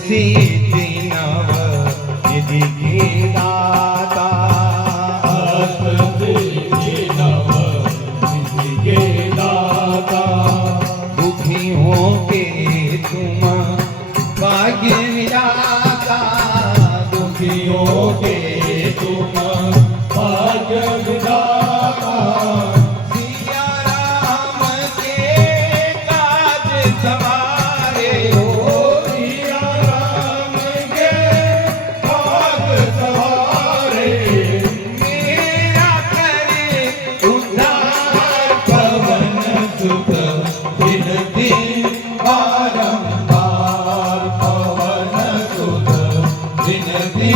सिद्धि नव निधि के दाता, सिद्धि नव निधि के दाता। दुखियों के तुम भाग्य विधाता, दुखियों के तुम भाग्य विधाता। सिया राम के काज सवारे हो, सिया राम के काज सवारे। मेरा करे उद्धार पवन सुत विनती बारंबार, पवन सुत विनती